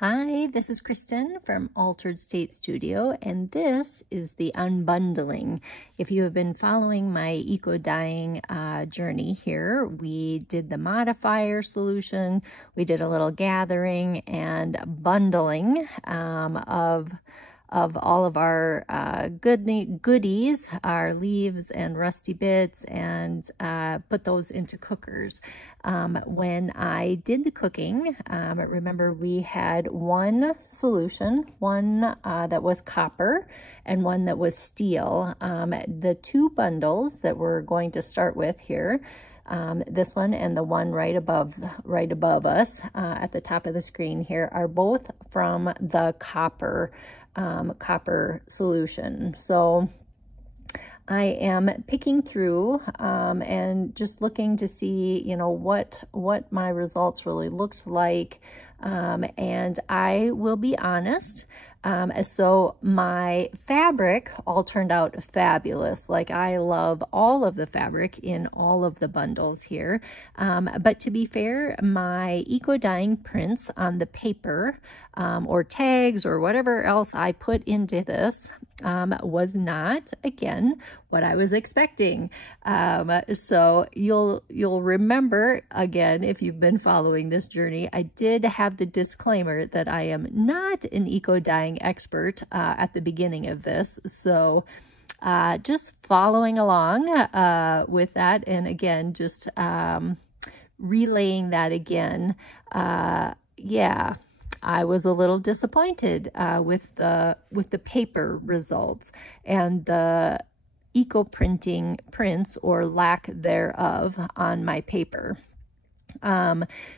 Hi, this is Kristen from Altered State Studio, and this is the Unbundling. If you have been following my eco-dyeing journey here, we did the modifier solution, we did a little gathering and bundling of all of our goodies, our leaves and rusty bits, and put those into cookers. When I did the cooking, remember we had one solution, one that was copper and one that was steel. The two bundles that we're going to start with here, this one and the one right above us at the top of the screen here, are both from the copper solution. So I am picking through and just looking to see, you know, what my results really looked like. And I will be honest, so my fabric all turned out fabulous. Like, I love all of the fabric in all of the bundles here. But to be fair, my eco-dyeing prints on the paper or tags or whatever else I put into this was not, again, what I was expecting. So you'll remember, again, if you've been following this journey, I did have the disclaimer that I am not an eco-dyeing expert at the beginning of this. So just following along with that, and again, just relaying that again. Yeah, I was a little disappointed with the paper results and the eco-printing prints or lack thereof on my paper.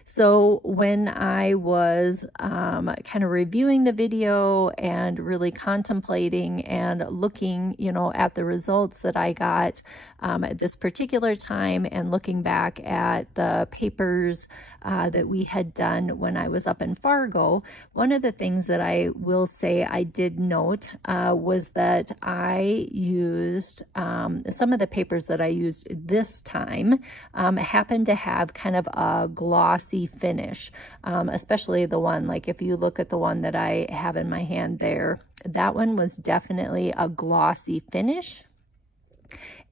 So when I was kind of reviewing the video and really contemplating and looking, you know, at the results that I got at this particular time, and looking back at the papers that we had done when I was up in Fargo, one of the things that I will say I did note was that I used some of the papers that I used this time happened to have kind of a glossy finish, especially the one, like if you look at the one that I have in my hand there, that one was definitely a glossy finish.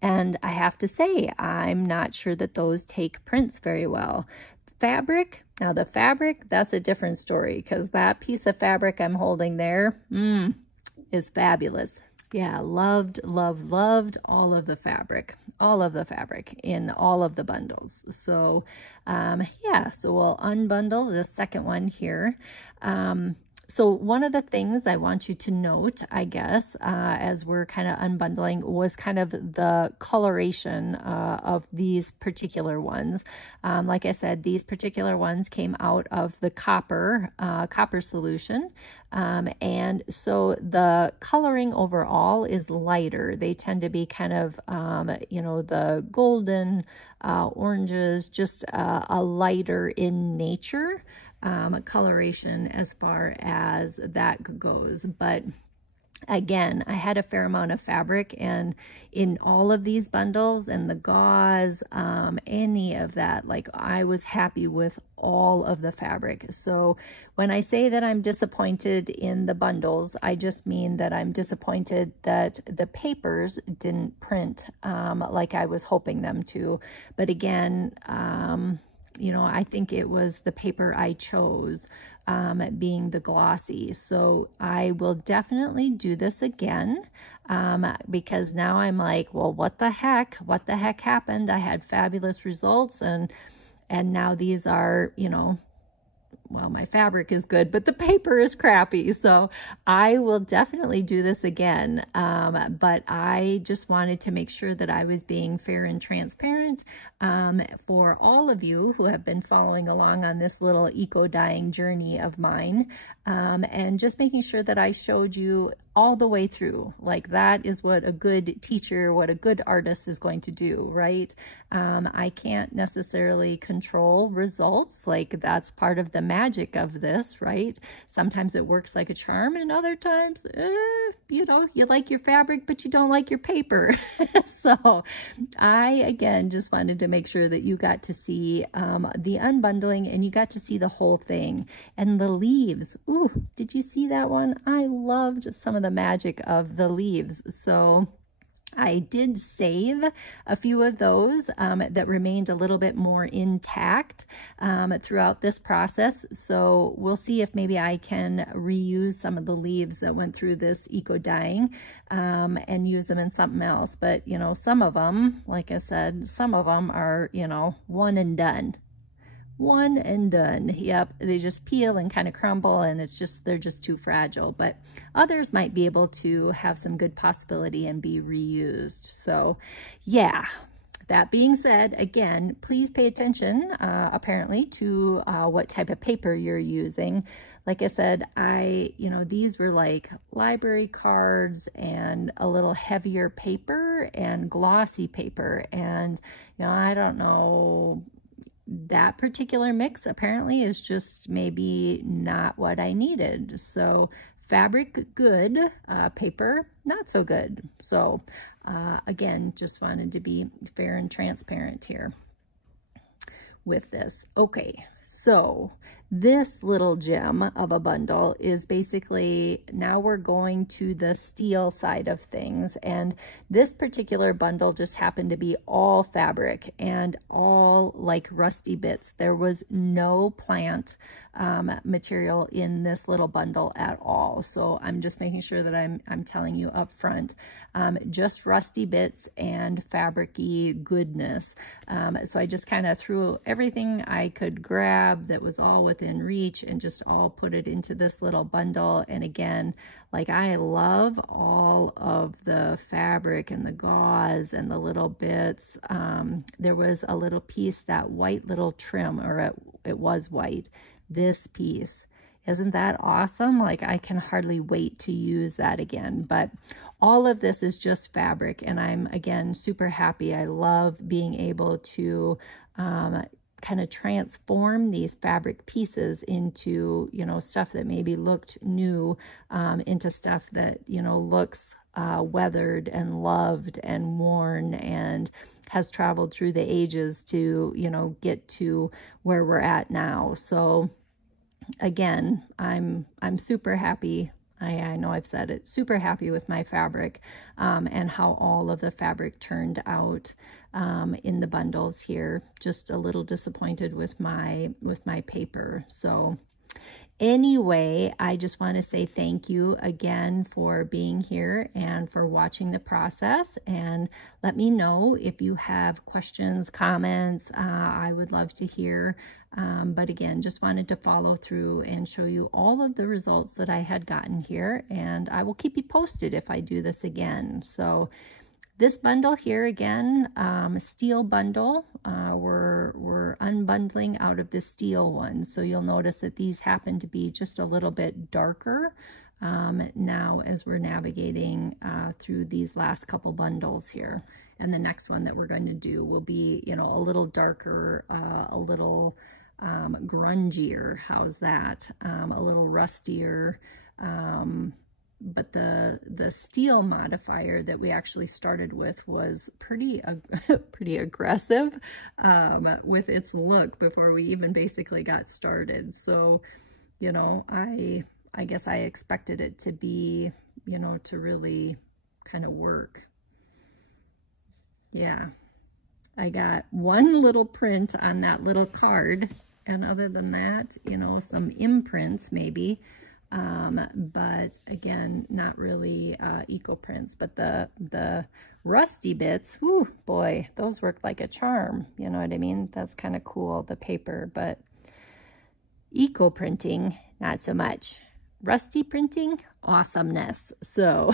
And I have to say, I'm not sure that those take prints very well. Fabric, now the fabric, that's a different story, because that piece of fabric I'm holding there is fabulous. Yeah, loved all of the fabric in all of the bundles. So yeah, so we'll unbundle the second one here. So one of the things I want you to note, I guess, as we're kind of unbundling, was kind of the coloration of these particular ones. Like I said, these particular ones came out of the copper solution. And so the coloring overall is lighter. They tend to be kind of, you know, the golden oranges, just a lighter in nature coloration as far as that goes. But again, I had a fair amount of fabric, and in all of these bundles and the gauze, any of that, like, I was happy with all of the fabric. So when I say that I'm disappointed in the bundles, I just mean that I'm disappointed that the papers didn't print like I was hoping them to. But again, you know, I think it was the paper I chose being the glossy. So I will definitely do this again because now I'm like, well, what the heck happened? I had fabulous results, and now these are, you know, well, my fabric is good, but the paper is crappy. So I will definitely do this again. But I just wanted to make sure that I was being fair and transparent for all of you who have been following along on this little eco-dyeing journey of mine, and just making sure that I showed you all the way through. Like, that is what a good teacher, what a good artist is going to do, right? I can't necessarily control results. Like, that's part of the magic magic of this, right? Sometimes it works like a charm, and other times, you know, you like your fabric, but you don't like your paper. So I, again, just wanted to make sure that you got to see the unbundling, and you got to see the whole thing. And the leaves, ooh, did you see that one? I loved some of the magic of the leaves. So I did save a few of those that remained a little bit more intact throughout this process. So we'll see if maybe I can reuse some of the leaves that went through this eco dyeing and use them in something else. But, you know, some of them, like I said, some of them are, you know, one and done. One and done. Yep, they just peel and kind of crumble, and it's just, they're just too fragile. But others might be able to have some good possibility and be reused. So yeah, that being said, again, please pay attention apparently to what type of paper you're using. Like I said, you know, these were like library cards and a little heavier paper and glossy paper. And, you know, I don't know, that particular mix apparently is just maybe not what I needed. So fabric good, paper not so good. So again, just wanted to be fair and transparent here with this. Okay, so this little gem of a bundle is basically, now we're going to the steel side of things, and this particular bundle just happened to be all fabric and all like rusty bits. There was no plant material in this little bundle at all. So I'm just making sure that I'm telling you up front, just rusty bits and fabric-y goodness. So I just kind of threw everything I could grab that was all within reach and just all put it into this little bundle. And again, like, I love all of the fabric and the gauze and the little bits. There was a little piece, that white little trim, or it was white. This piece, isn't that awesome? Like, I can hardly wait to use that again. But all of this is just fabric, and I'm, again, super happy. I love being able to kind of transform these fabric pieces into, you know, stuff that maybe looked new, into stuff that, you know, looks weathered and loved and worn and has traveled through the ages to, you know, get to where we're at now. So again, I'm super happy. I know I've said it, super happy with my fabric and how all of the fabric turned out in the bundles here. Just a little disappointed with my paper. So anyway, I just want to say thank you again for being here and for watching the process, and let me know if you have questions, comments. I would love to hear. But again, just wanted to follow through and show you all of the results that I had gotten here, and I will keep you posted if I do this again. So this bundle here, again, steel bundle, we're unbundling out of the steel one. So you'll notice that these happen to be just a little bit darker now as we're navigating through these last couple bundles here. And the next one that we're going to do will be, you know, a little darker, a little grungier. How's that? A little rustier. But the steel modifier that we actually started with was pretty aggressive with its look before we even basically got started. So, you know, I guess I expected it to be, you know, to really kind of work. Yeah, I got one little print on that little card, and other than that, you know, some imprints maybe. But again, not really eco prints, but the rusty bits, whoo, boy, those worked like a charm. You know what I mean? That's kind of cool, the paper, but eco printing, not so much. Rusty printing, awesomeness. So,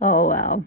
oh well.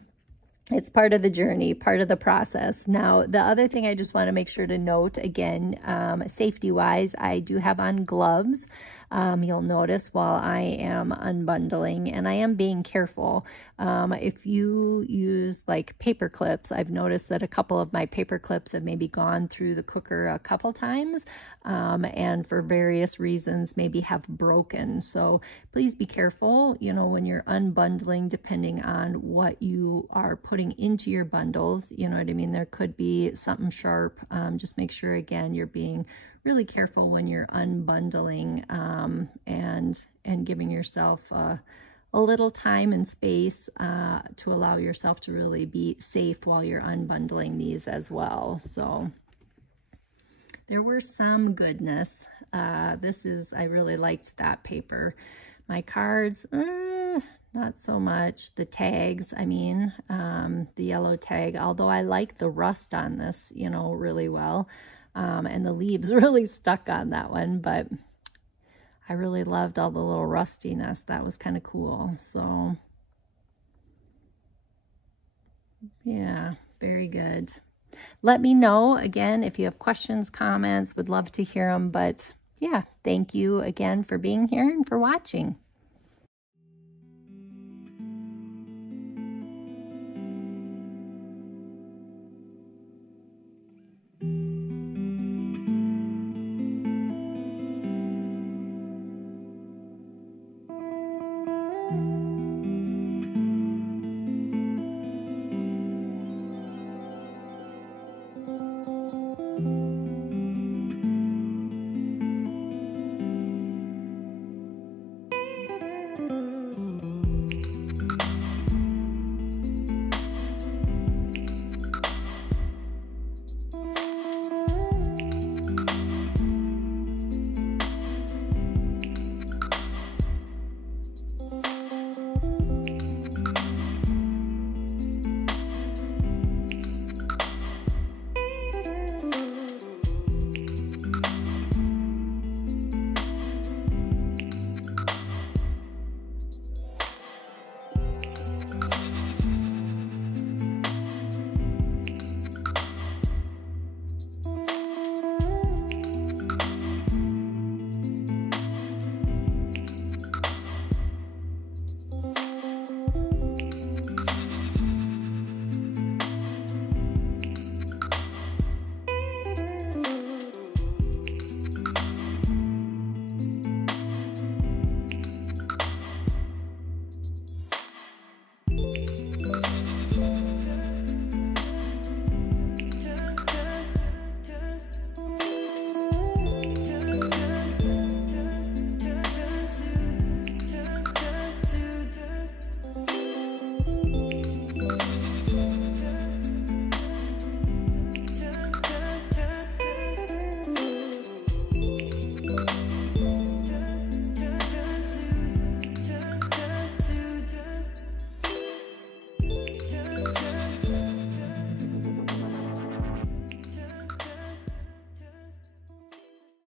It's part of the journey, part of the process. Now, the other thing I just want to make sure to note, again, safety-wise, I do have on gloves. You'll notice while I am unbundling, and I am being careful. If you use like paper clips, I've noticed that a couple of my paper clips have maybe gone through the cooker a couple times, and for various reasons maybe have broken. So please be careful, you know, when you're unbundling, depending on what you are putting into your bundles, you know what I mean? There could be something sharp. Just make sure, again, you're being really careful when you're unbundling, and giving yourself a little time and space to allow yourself to really be safe while you're unbundling these as well. So there were some goodness. I really liked that paper. My cards, not so much. The tags, I mean, the yellow tag, although I like the rust on this, you know, really well. And the leaves really stuck on that one, but I really loved all the little rustiness. That was kind of cool. So yeah, very good. Let me know, again, if you have questions, comments, would love to hear them. But yeah, thank you again for being here and for watching.